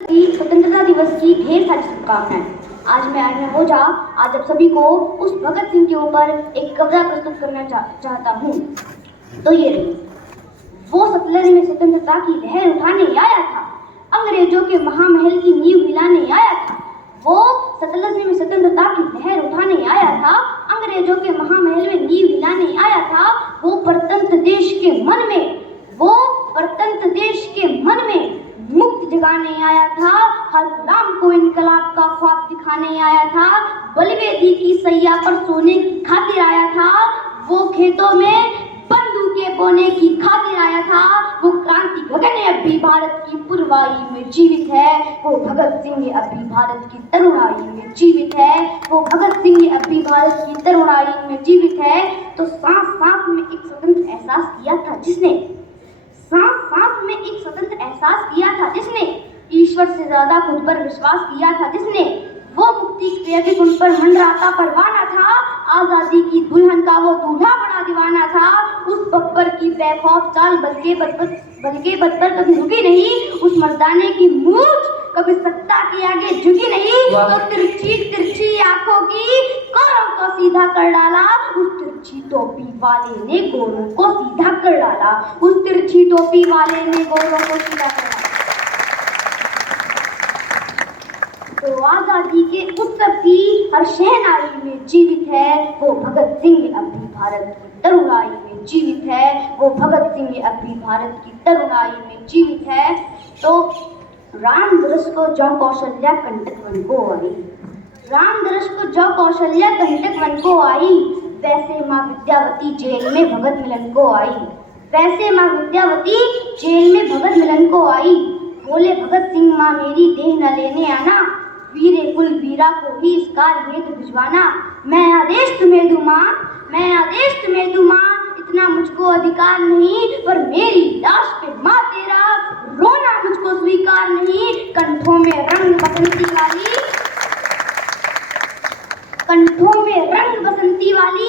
स्वतंत्रता दिवस की ढेर सारी शुभकामनाएं। आज मैं अर्नब ओझा आज आप सभी को उस भगत सिंह के ऊपर एक कविता प्रस्तुत करना चाहता हूँ। तो ये रही। वो सतलज में स्वतंत्रता की लहर उठाने आया था, अंग्रेजों के महामहल की नींव हिलाने आया था। वो सतलज में स्वतंत्रता की लहर उठाने आया था, अंग्रेजों के महामहल में नींव हिलाने आया था। वो परतंत्र देश के मन में, वो परतंत्र देश के मन में मुक्त जगाने आया था। हर गुलाम को इनकलाब का ख्वाब दिखाने आया था। बलिवेदी की सैया पर सोने की खातिर आया था। वो खेतों में बंदूकें बोने की खातिर आया था। वो क्रांति गगन अब भी भारत की पुरवाई में जीवित है। वो भगत सिंह अब भी भारत की तरुणाई में जीवित है। वो भगत सिंह अब भी भारत की तरुणाई में जीवित है। तो सांस सांस में एक स्वतंत्र एहसास किया था जिसने, सांस सांस में एक स्वतंत्र एहसास किया था जिसने, ईश्वर से ज्यादा खुद पर विश्वास किया था जिसने। वो मुक्ति के भी उन पर मंडराता परवाना था। आजादी की दुल्हन का वो दूल्हा बड़ा दीवाना था। उस बब्बर की बेखौफ चाल बल्कि बदतर कभी रुकी नहीं। उस मर्दाने की मूंछ कभी सत्ता के आगे झुकी नहीं। तो तिरछी तिरछी आंखों की कौरों को सीधा कर डाला। उस तिरछी टोपी वाले ने गोरों को सीधा कर डाला। उस तिरछी टोपी वाले ने गोरों को सीधा कर डाला। तो आजादी के उत्सव की हर शहनाई में जीवित है। वो भगत सिंह अब भी भारत की तरुणाई में जीवित है। वो भगत सिंह अब भी भारत की तरुणाई में जीवित है। तो राम दरस को जौ कौशल्या कंटक वन को आई, राम दरस को जौ कौशल्या कंटक वन को आई। वैसे माँ विद्यावती जेल में भगत मिलन को आई। वैसे माँ विद्यावती जेल में भगत मिलन को आई। बोले भगत सिंह माँ मेरी देह न लेने आना, वीरे कुल वीरा को ही इस कार्य हेतु भिजवाना। मैं आदेश तुम्हें दूँ माँ, मैं आदेश तुम्हें दूँ माँ, इतना मुझको अधिकार नहीं, पर मेरी लाश पे माँ तेरा रोना मुझको स्वीकार नहीं। कंठों में रंग बसंती वाली, कंठों में रंग बसंती वाली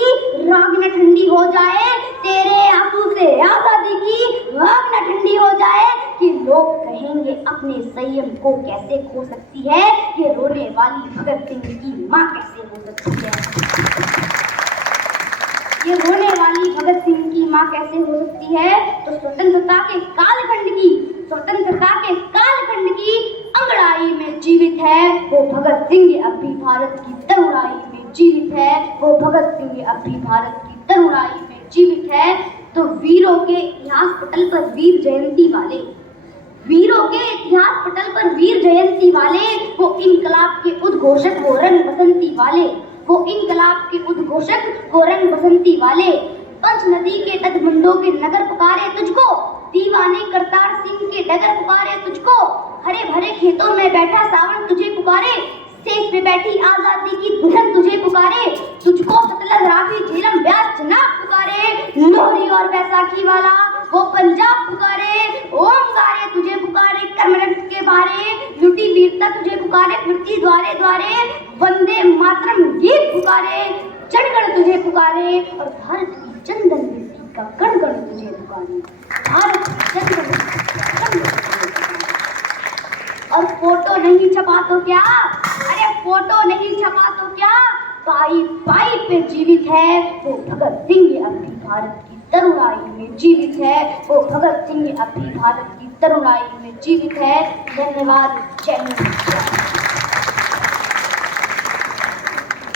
राग न ठंडी हो जाए। तेरे आंसू से आजादी की राग न ठंडी हो जाए। कि लोग कहेंगे अपने संयम को कैसे खो सकती है, ये रोने वाली भगत सिंह की माँ कैसे हो सकती है, ये रोने वाली भगत सिंह की माँ कैसे हो सकती है। तो स्वतंत्रता के कालखंड की, स्वतंत्रता के कालखंड की अंगड़ाई में जीवित है। वो भगत सिंह अब भी भारत की तरुणाई में जीवित है। वो भगत सिंह अब भी भारत की तरुणाई में जीवित है। तो वीरों के इतिहास पटल पर वीर जयंती वाले, वीरों के इतिहास पटल पर वीर जयंती वाले, वो इनकलाब के उद्घोषक, वो रंग बसंती वाले, वो इनकलाब के उद्घोषक, वो रंग बसंती वाले। पंच नदी के तटबंधों के नगर पुकारे तुझको, दीवाने करतार सिंह के डगर पुकारे तुझको। हरे भरे खेतों में बैठा सावन तुझे पुकारे, स्टेज पे बैठी आजादी की दुल्हन तुझे पुकारे। तुझको सतलज रावी झेलम ब्यास चनाब पुकारे। लोहरी और बैसाखी वाला वो पंजाब पुकारे। ओमकारे तुझे पुकारे, कर्मरत के बारे, लुटी वीरता तुझे पुकारे, फिरती द्वारे द्वारे। वंदे मातरम गीत पुकारे, चढ़गढ़ तुझे पुकारे। और भारत की चंदन मिट्टी का कण कण तुझे पुकारे, भारत की चंदन मिट्टी का कण कण तुझे पुकारे। और फोटो नहीं छपा तो क्या, अरे फोटो नहीं छपा तो क्या, पाई पाई पे जीवित है। वो भगत सिंह अब भी भारत की तरुणाई में जीवित है। वो भगत सिंह अब भी भारत की तरुणाई में जीवित है। धन्यवाद। जय Hind.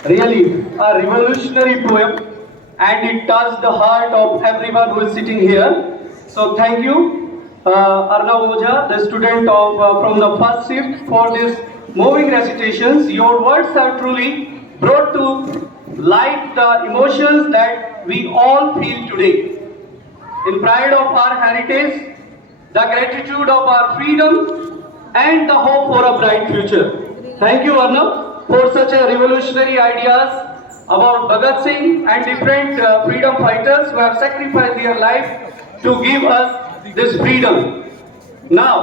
Really a revolutionary poem, and it touched the heart of everyone who is sitting here. So thank you, Arnab Oझा, the student of from the first shift, for this moving recitations. Your words are truly brought to light the emotions that we all feel today. In pride of our heritage, the gratitude of our freedom, and the hope for a bright future. Thank you, Arnab, for such a revolutionary ideas about Bhagat Singh and different freedom fighters who have sacrificed their life to give us this freedom. Now,